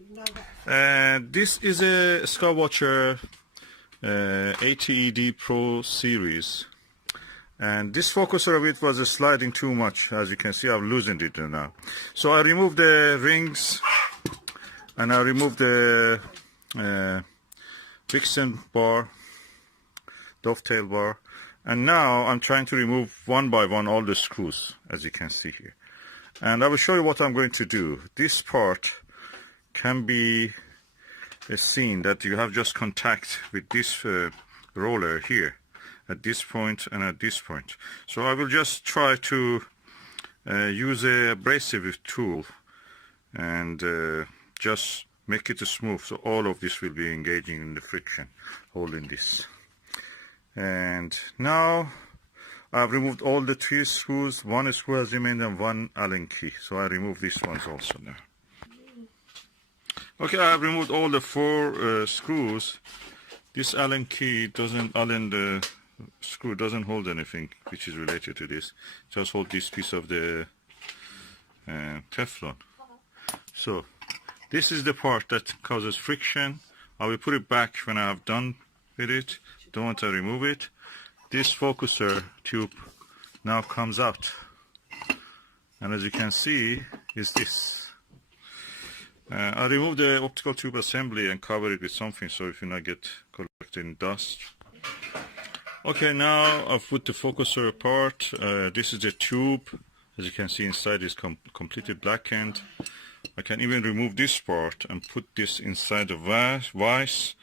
This is a Skywatcher 80 ED Pro series, and this focuser of it was sliding too much. As you can see, I've loosened it now. So I removed the rings and I removed the Vixen bar, dovetail bar, and now I'm trying to remove one by one all the screws, as you can see here. And I will show you what I'm going to do. This part can be seen that you have just contact with this roller here at this point and at this point. So I will just try to use a abrasive tool and just make it smooth, so all of this will be engaging in the friction holding this. And now I've removed all the 3 screws. 1 screw has remained and 1 Allen key, so I remove these ones also now. Okay, I have removed all the 4 screws. This Allen key doesn't, the screw doesn't hold anything which is related to this. Just hold this piece of the Teflon. So this is the part that causes friction. I will put it back when I have done with it. Don't want to remove it. This focuser tube now comes out, and as you can see is this. I removed the optical tube assembly and cover it with something so it will not get collected in dust. Okay, now I've put the focuser apart. This is the tube. As you can see, inside is completely blackened. I can even remove this part and put this inside the vise,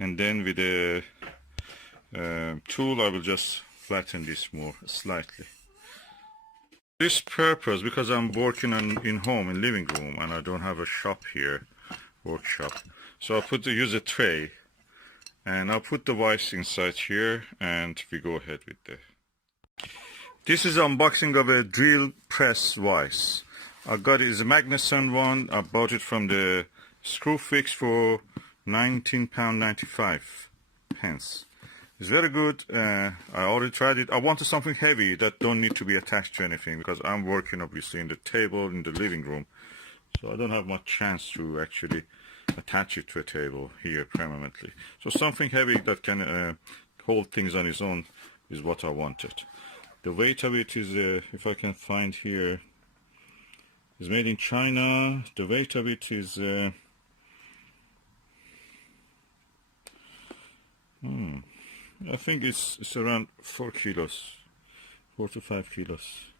and then with a tool I will just flatten this more slightly. This purpose, because I'm working in home, in living room, and I don't have a shop here, workshop, so I'll use a tray, and I'll put the vise inside here, and we go ahead with that. This is unboxing of a drill press vise. I got it, is a Magnuson one. I bought it from the Screwfix for £19.95. It's very good. I already tried it. I wanted something heavy that don't need to be attached to anything, because I'm working obviously in the table in the living room, so I don't have much chance to actually attach it to a table here permanently. So something heavy that can hold things on its own is what I wanted. The weight of it is, if I can find here, is made in China. The weight of it is I think it's around 4 kilos, 4 to 5 kilos.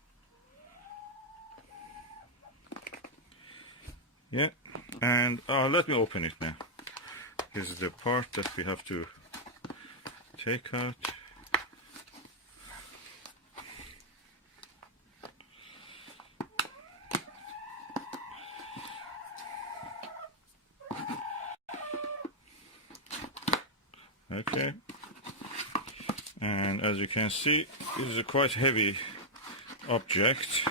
Yeah, and let me open it now. This is the part that we have to take out. Okay, and as you can see, this is a quite heavy object.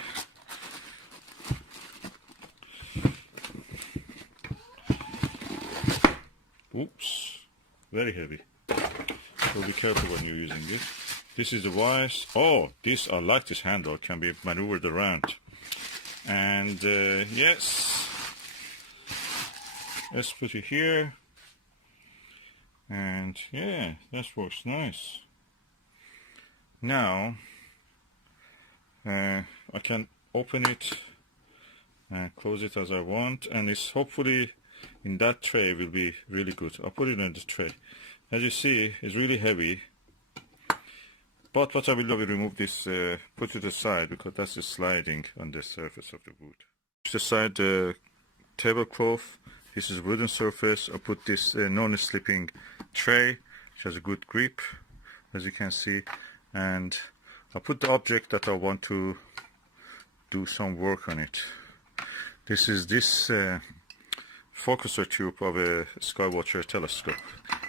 Oops, very heavy, so be careful when you're using it. This is the vise. Oh, this, I like this handle, can be maneuvered around. And yes, let's put it here. And yeah, that works nice. Now I can open it and close it as I want, and it's hopefully in that tray will be really good. I'll put it in the tray. As you see, it's really heavy, but what I will do, I will remove this, put it aside, because that's just sliding on the surface of the wood. Push aside the tablecloth. This is a wooden surface. I put this non-slipping tray, which has a good grip, as you can see, and I put the object that I want to do some work on it. This is this focuser tube of a Skywatcher telescope,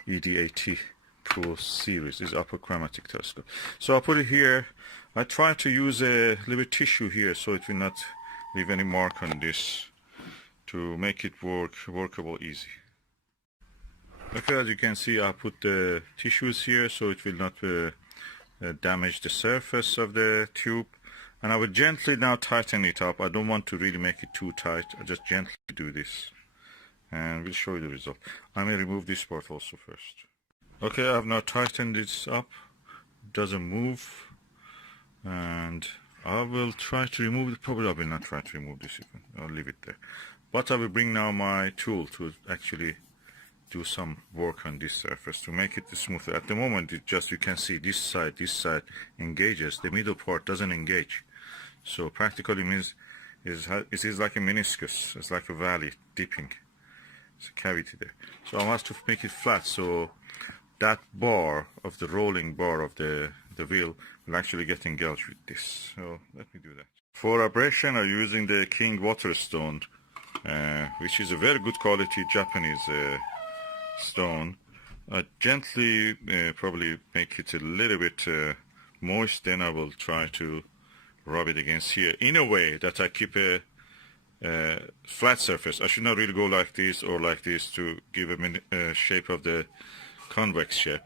ED80 Pro series. This is upper chromatic telescope. So I put it here. I try to use a little tissue here so it will not leave any mark on this, to make it workable easy. Okay, as you can see, I put the tissues here so it will not damage the surface of the tube, and I will gently now tighten it up. I don't want to really make it too tight. I just gently do this, and we'll show you the result. I may remove this part also first. Okay, I've now tightened this up. It doesn't move, and I will try to remove it. Probably I will not try to remove this even. I'll leave it there. But I will bring now my tool to actually do some work on this surface to make it smoother. At the moment, it just, you can see this side engages. The middle part doesn't engage. So practically means it is like a meniscus. It's like a valley dipping. It's a cavity there. So I must to make it flat. So that bar of the rolling bar of the wheel will actually get engaged with this. So let me do that. For abrasion, I'm using the King Waterstone, which is a very good quality Japanese stone. I gently probably make it a little bit moist, then I will try to rub it against here in a way that I keep a flat surface. I should not really go like this or like this to give a shape of the convex shape.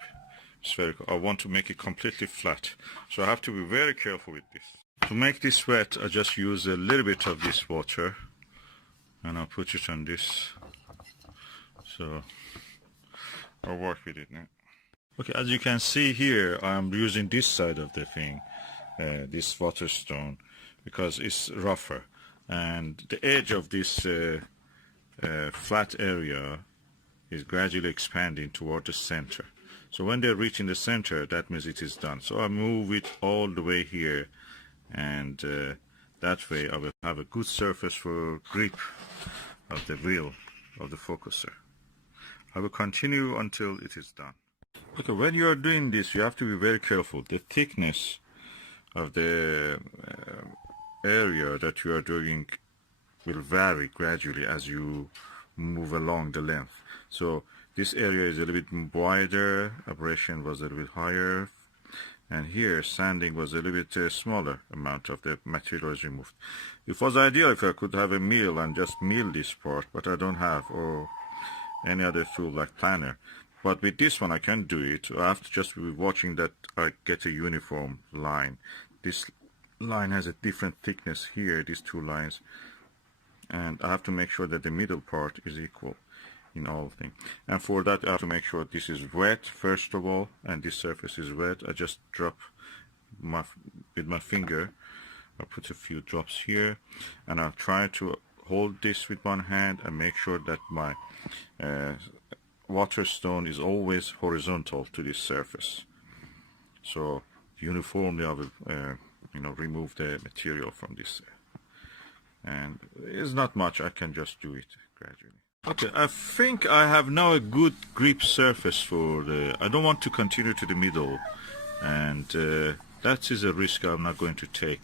Spherical. I want to make it completely flat, so I have to be very careful with this. To make this wet, I just use a little bit of this water and I'll put it on this. So I'll work with it now. Okay, as you can see here, I'm using this side of the thing, this waterstone, because it's rougher, and the edge of this flat area is gradually expanding toward the center. So when they're reaching the center, that means it is done. So I move it all the way here, and that way I will have a good surface for grip of the wheel of the focuser. I will continue until it is done. Okay, when you are doing this, you have to be very careful. The thickness of the area that you are doing will vary gradually as you move along the length. So this area is a little bit wider, abrasion was a little bit higher, and here sanding was a little bit smaller amount of the material is removed. It was ideal if I could have a mill and just mill this part, but I don't have, or any other tool like planer. But with this one I can do it. I have to just be watching that I get a uniform line. This line has a different thickness here, these two lines, and I have to make sure that the middle part is equal in all things. And for that I have to make sure this is wet first of all, and this surface is wet. I just drop with my finger, I put a few drops here, and I'll try to hold this with one hand and make sure that my waterstone is always horizontal to this surface. So uniformly I will remove the material from this, and it's not much. I can just do it gradually. Okay, I think I have now a good grip surface for the, I don't want to continue to the middle, and that is a risk I'm not going to take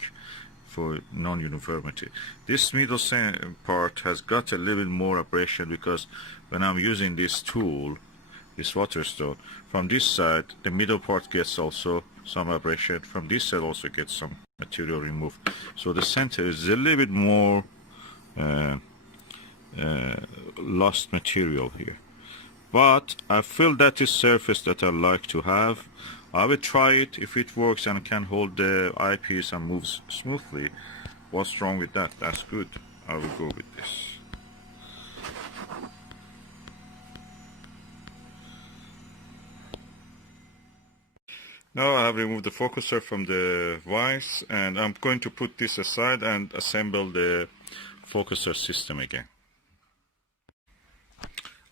for non-uniformity. This middle part has got a little bit more abrasion because when I'm using this tool, this waterstone, from this side the middle part gets also some abrasion, from this side also gets some material removed. So the center is a little bit more lost material here, but I feel that is surface that I like to have. I will try it. If it works and can hold the eyepiece and moves smoothly, what's wrong with that? That's good. I will go with this. Now I have removed the focuser from the vise, and I'm going to put this aside and assemble the focuser system again.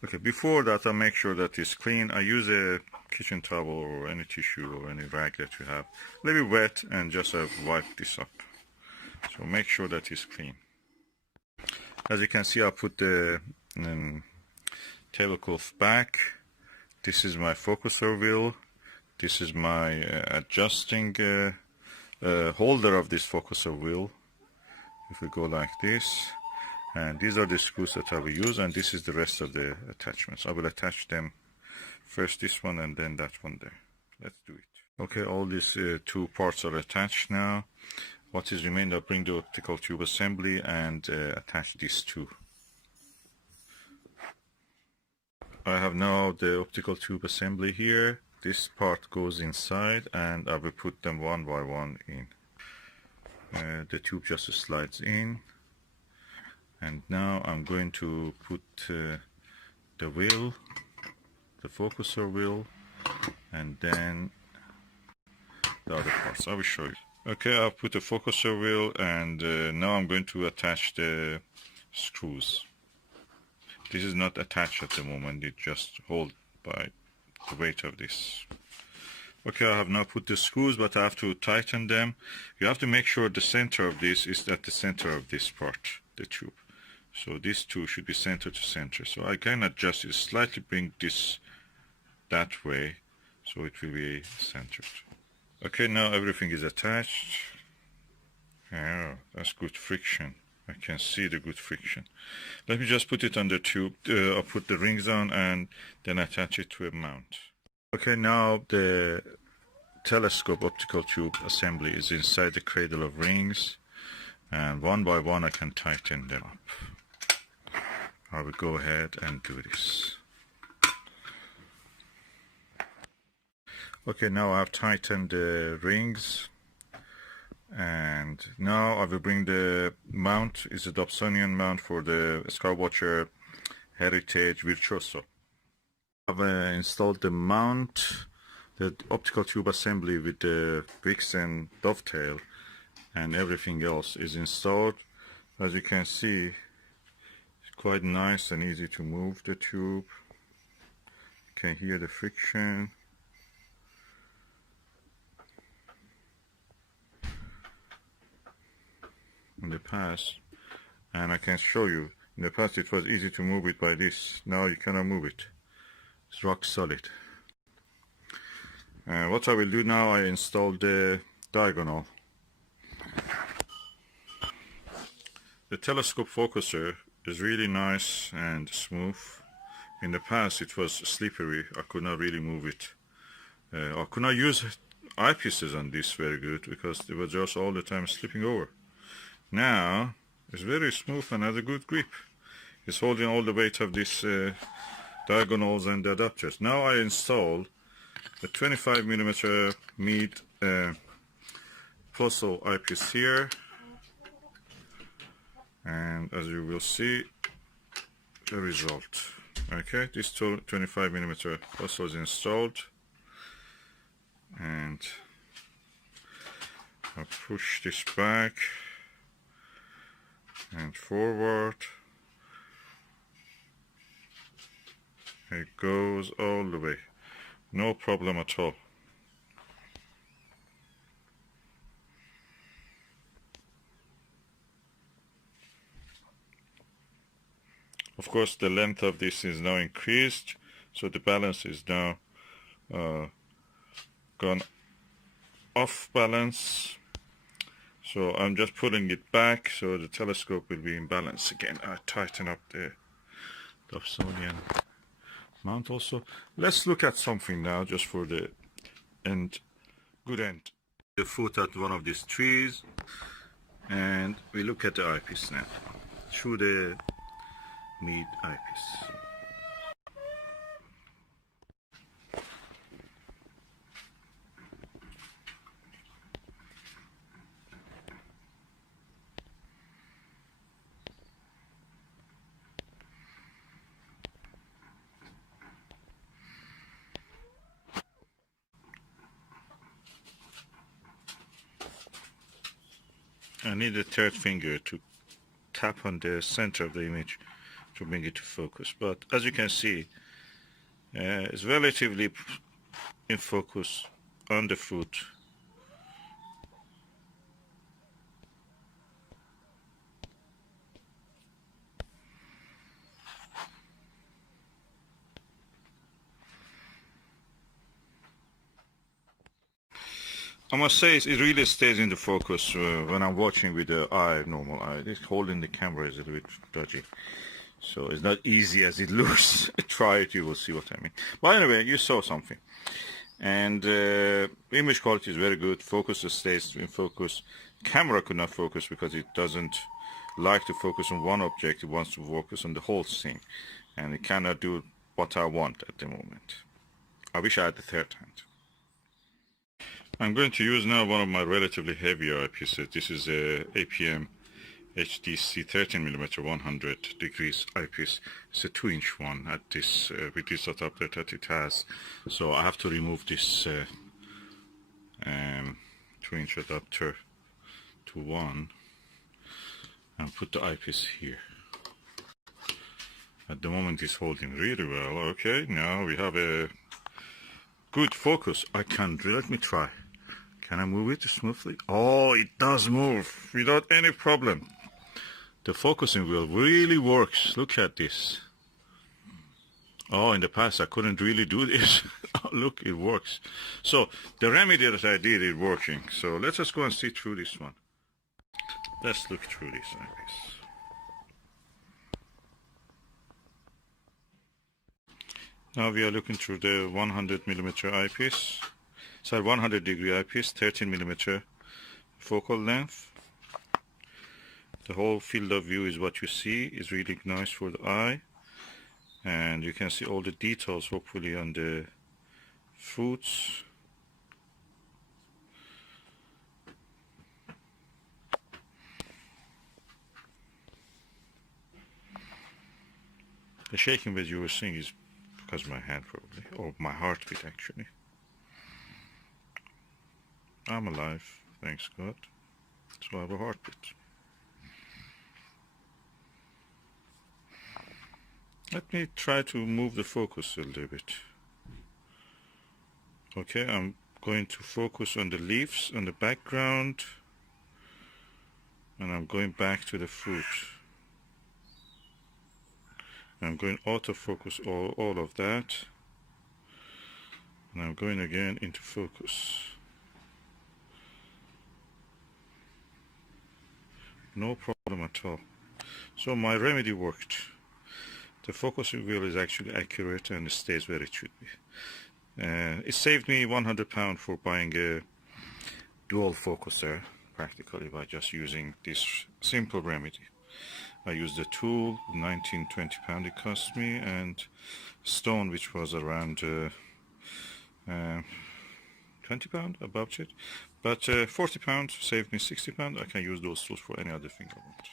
Okay, before that I make sure that it's clean. I use a kitchen towel or any tissue or any rag that you have, a little bit wet, and just wipe this up. So make sure that it's clean. As you can see, I put the tablecloth back. This is my focuser wheel. This is my adjusting holder of this focuser wheel. If we go like this, and these are the screws that I will use, and this is the rest of the attachments. I will attach them first, this one and then that one there. Let's do it. Okay, all these two parts are attached now. What is remained, I'll bring the optical tube assembly and attach these two. I have now the optical tube assembly here. This part goes inside, and I will put them one by one in. The tube just slides in, and now I'm going to put the wheel, the focuser wheel, and then the other parts. I will show you. Okay, I've put the focuser wheel, and now I'm going to attach the screws. This is not attached at the moment, it just hold by the weight of this. Okay, I have now put the screws, but I have to tighten them. You have to make sure the center of this is at the center of this part, the tube. So these two should be center to center. So I can adjust it, slightly bring this that way, so it will be centered. Okay, now everything is attached. Oh, that's good friction. I can see the good friction. Let me just put it on the tube. I'll put the rings on and then attach it to a mount. Okay, now the telescope optical tube assembly is inside the cradle of rings, and one by one I can tighten them up. I will go ahead and do this. Okay, now I've tightened the rings, and now I will bring the mount. It's a Dobsonian mount for the Skywatcher Heritage Virtuoso. I've installed the mount, the optical tube assembly with the wicks and dovetail, and everything else is installed. As you can see, it's quite nice and easy to move the tube. You can hear the friction. In the past, and I can show you, in the past it was easy to move it by this. Now you cannot move it. It's rock solid. What I will do now, I install the diagonal. The telescope focuser is really nice and smooth. In the past it was slippery. I could not really move it. I could not use eyepieces on this very good because it was just all the time slipping over. Now it's very smooth and has a good grip. It's holding all the weight of these diagonals and the adapters. Now I install a 25mm Meade fossil eyepiece here, and as you will see the result. Okay, this 25mm fossil is installed, and I push this back and forward. It goes all the way, no problem at all. Of course, the length of this is now increased, so the balance is now gone off balance. So I'm just pulling it back so the telescope will be in balance again. I tighten up the Dobsonian mount also. Let's look at something now just for the end, good end. The foot at one of these trees, and we look at the eyepiece now through the Meade eyepiece. I need a third finger to tap on the center of the image to bring it to focus, but as you can see, it's relatively in focus on the foot. I must say it really stays in the focus when I'm watching with the normal eye. This holding the camera is a little bit dodgy, so it's not easy as it looks. Try it, you will see what I mean. But anyway, you saw something, and image quality is very good. Focus stays in focus. Camera could not focus because it doesn't like to focus on one object. It wants to focus on the whole thing, and it cannot do what I want at the moment. I wish I had the third hand. I'm going to use now one of my relatively heavier eyepieces. This is a APM HDC 13mm 100 degrees eyepiece. It's a 2-inch one at this with this adapter that it has. So I have to remove this 2-inch adapter to one and put the eyepiece here. At the moment it's holding really well. Okay, now we have a good focus. Let me try. Can I move it smoothly? Oh, it does move without any problem. The focusing wheel really works. Look at this. Oh, in the past I couldn't really do this. Look, it works. So the remedy that I did is working. So let's just go and see through this one. Let's look through this eyepiece. Now we are looking through the 100mm eyepiece. So 100 degree eyepiece, 13mm focal length. The whole field of view is what you see. Is really nice for the eye, and you can see all the details hopefully on the fruits. The shaking that you were seeing is because of my hand probably, or my heartbeat actually. I'm alive, thanks God. So I have a heartbeat. Let me try to move the focus a little bit. Okay, I'm going to focus on the leaves, on the background, and I'm going back to the fruit. I'm going autofocus all of that, and I'm going again into focus. No problem at all. So my remedy worked. The focusing wheel is actually accurate and it stays where it should be. It saved me £100 for buying a dual focuser practically by just using this simple remedy. I used the tool, £19–20 it cost me, and stone, which was around £20 about it. But £40 saved me £60. I can use those tools for any other thing I want.